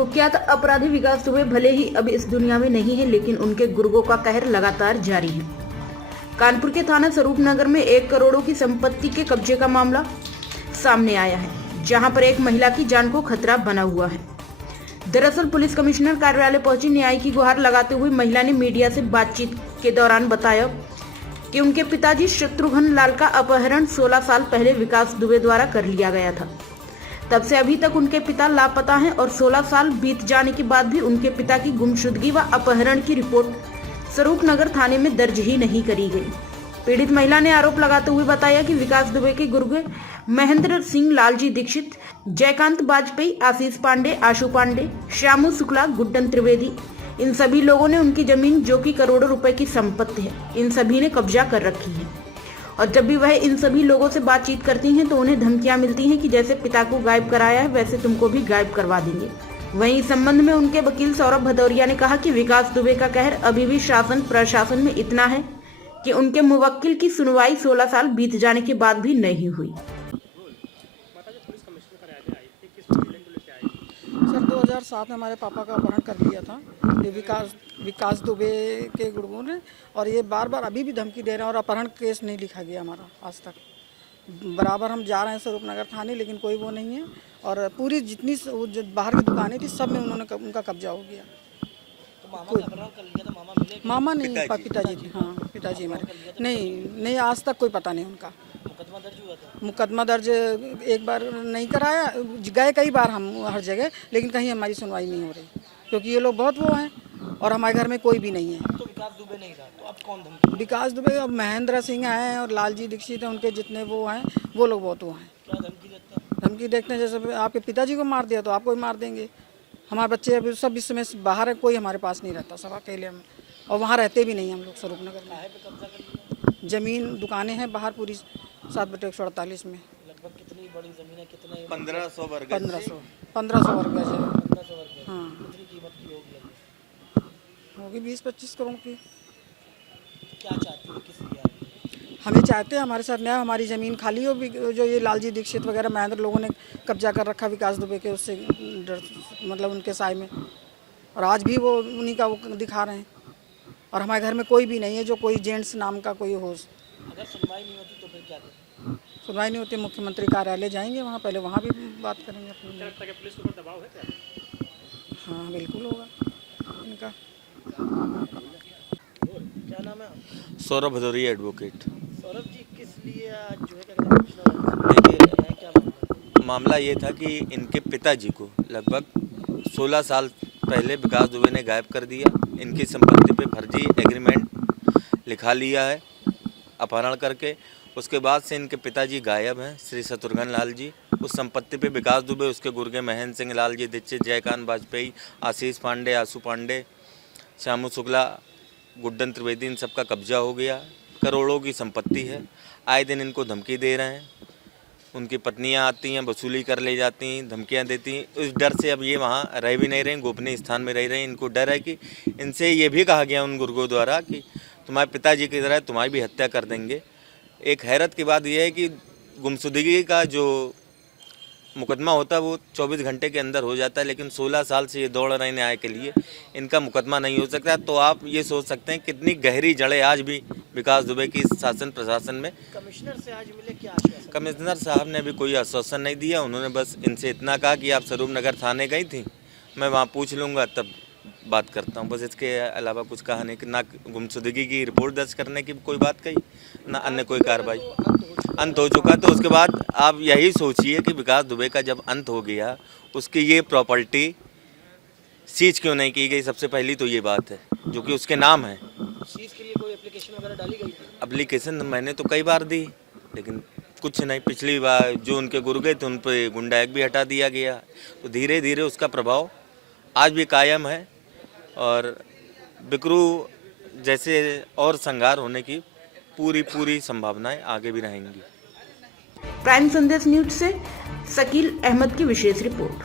कुख्यात अपराधी विकास दुबे भले ही अब इस दुनिया में नहीं है, लेकिन उनके गुर्गों का कहर लगातार जारी है। कानपुर के थाना स्वरूप नगर में 1 करोड़ की संपत्ति के कब्जे का मामला सामने आया है, जहां पर एक महिला की जान को खतरा बना हुआ है। दरअसल पुलिस कमिश्नर कार्यालय पहुंची न्याय की गुहार लगाते हुए महिला ने मीडिया से बातचीत के दौरान बताया कि उनके पिताजी शत्रुघ्न लाल का अपहरण 16 साल पहले विकास दुबे द्वारा कर लिया गया था। तब से अभी तक उनके पिता लापता हैं और 16 साल बीत जाने के बाद भी उनके पिता की गुमशुदगी व अपहरण की रिपोर्ट स्वरूप नगर थाने में दर्ज ही नहीं करी गई। पीड़ित महिला ने आरोप लगाते हुए बताया कि विकास दुबे के गुर्गे महेंद्र सिंह, लालजी दीक्षित, जयकांत वाजपेयी, आशीष पांडे, आशु पांडे, श्यामू शुक्ला, गुड्डन त्रिवेदी, इन सभी लोगों ने उनकी जमीन, जो कि करोड़ों रुपए की संपत्ति है, इन सभी ने कब्जा कर रखी है। और जब भी वह इन सभी लोगों से बातचीत करती हैं तो उन्हें धमकियां मिलती हैं कि जैसे पिता को गायब कराया है वैसे तुमको भी गायब करवा देंगे। वहीं इस संबंध में उनके वकील सौरभ भदौरिया ने कहा कि विकास दुबे का कहर अभी भी शासन प्रशासन में इतना है कि उनके मुवक्किल की सुनवाई 16 साल बीत जाने के बाद भी नहीं हुई। सर 2007 में हमारे पापा का अपहरण कर लिया था ये विकास दुबे के गुर्गों ने, और ये बार बार अभी भी धमकी दे रहे हैं और अपहरण केस नहीं लिखा गया हमारा आज तक। बराबर हम जा रहे हैं स्वरूप नगर थाने, लेकिन कोई वो नहीं है। और पूरी जितनी बाहर की दुकानें थी सब में उनका कब्जा हो गया। तो मामा का अपहरण कर लिया था, मामा मिले? मामा नहीं, पिताजी थे। हाँ, पिताजी हमारे नहीं, आज तक कोई पता नहीं उनका। मुकदमा दर्ज हुआ था? मुकदमा दर्ज एक बार नहीं कराया, गए कई बार हम हर जगह, लेकिन कहीं हमारी सुनवाई नहीं हो रही, क्योंकि ये लोग बहुत वो हैं और हमारे घर में कोई भी नहीं है। तो विकास दुबे नहीं रहा, तो अब कौन धमकी? विकास दुबे और महेंद्र सिंह हैं और लालजी दीक्षित हैं, उनके जितने वो हैं वो लोग बहुत वो हैं। क्या धमकी देते हैं? धमकी देखते हैं जैसे आपके पिताजी को मार दिया तो आपको भी मार देंगे। हमारे बच्चे अभी सब इस समय बाहर है, कोई हमारे पास नहीं रहता, सब अकेले हम, और वहाँ रहते भी नहीं हम लोग स्वरूप नगर में। काहे पे कब्जा कर लिया? जमीन दुकानें हैं बाहर पूरी 7/148 में। लगभग कितनी बड़ी जमीन है? कितने? 1500 वर्ग 1500 वर्ग गज है। 1500 वर्ग है। हाँ, कितनी कीमत की होगी लगभग? होगी 20-25 करोड़ की। क्या चाहती हो, किस लिए आई? हमें चाहते हैं हमारे साथ न्याय, हमारी ज़मीन खाली हो, जो ये लालजी दीक्षित वगैरह महेंद्र लोगों ने कब्जा कर रखा विकास दुबे के, उससे मतलब उनके साय में, और आज भी वो उन्हीं का वो दिखा रहे हैं। और हमारे घर में कोई भी नहीं है जो कोई जेंट्स नाम का कोई हो। अगर सुनवाई नहीं होती तो फिर क्या करें? सुनवाई नहीं होती, मुख्यमंत्री कार्यालय जाएंगे, वहाँ पहले वहाँ भी बात करेंगे अपनी। पुलिस के ऊपर दबाव है क्या? हाँ बिल्कुल होगा इनका। क्या नाम है आपका? सौरभ भदौरिया एडवोकेट। सौरभ जी, किस लिए आज जो है क्या कहते हैं, क्या मामला ये था कि इनके पिताजी को लगभग 16 साल पहले विकास दुबे ने गायब कर दिया। इनकी संपत्ति पे फर्जी एग्रीमेंट लिखा लिया है अपहरण करके। उसके बाद से इनके पिताजी गायब हैं, श्री शत्रुघ्न लाल जी। उस संपत्ति पे विकास दुबे, उसके गुर्गे महेंद्र सिंह, लालजी दीक्षित, जयकांत वाजपेयी, आशीष पांडे, आशु पांडे, श्यामू शुक्ला, गुड्डन त्रिवेदी, इन सबका कब्जा हो गया। करोड़ों की संपत्ति है। आए दिन इनको धमकी दे रहे हैं। उनकी पत्नियां आती हैं, वसूली कर ले जाती हैं, धमकियां देती हैं। उस डर से अब ये वहाँ रह भी नहीं रहे, गोपनीय स्थान में रह रहे हैं। इनको डर है कि इनसे ये भी कहा गया उन गुर्गों द्वारा कि तुम्हारे पिताजी की तरह तुम्हारी भी हत्या कर देंगे। एक हैरत की बात यह है कि गुमशुदगी का जो मुकदमा होता है वो 24 घंटे के अंदर हो जाता है, लेकिन 16 साल से ये दौड़ रहे हैं न्याय के लिए, इनका मुकदमा नहीं हो सकता। तो आप ये सोच सकते हैं कितनी गहरी जड़ें आज भी विकास दुबे की शासन प्रशासन में। कमिश्नर से आज मिले, क्या आश्वासन? कमिश्नर साहब ने भी कोई आश्वासन नहीं दिया। उन्होंने बस इनसे इतना कहा कि आप स्वरूप नगर थाने गई थी, मैं वहाँ पूछ लूँगा तब बात करता हूँ। बस इसके अलावा कुछ कहा नहीं। ना गुमशुदगी की रिपोर्ट दर्ज करने की कोई बात कही, ना अन्य कोई कार्रवाई। अंत हो चुका। तो उसके बाद आप यही सोचिए कि विकास दुबे का जब अंत हो गया, उसकी ये प्रॉपर्टी सीज क्यों नहीं की गई? सबसे पहली तो ये बात है, जो कि उसके नाम है। सीज के लिए कोई एप्लीकेशन वगैरह डाली गई थी? एप्लीकेशन मैंने तो कई बार दी, लेकिन कुछ नहीं। पिछली बार जो उनके गुर्गे थे उन पर गुंडा एक्ट भी हटा दिया गया। तो धीरे धीरे उसका प्रभाव आज भी कायम है, और बिकरू जैसे और संघार होने की पूरी संभावनाएं आगे भी रहेंगी। प्राइम संदेश न्यूज से शकील अहमद की विशेष रिपोर्ट।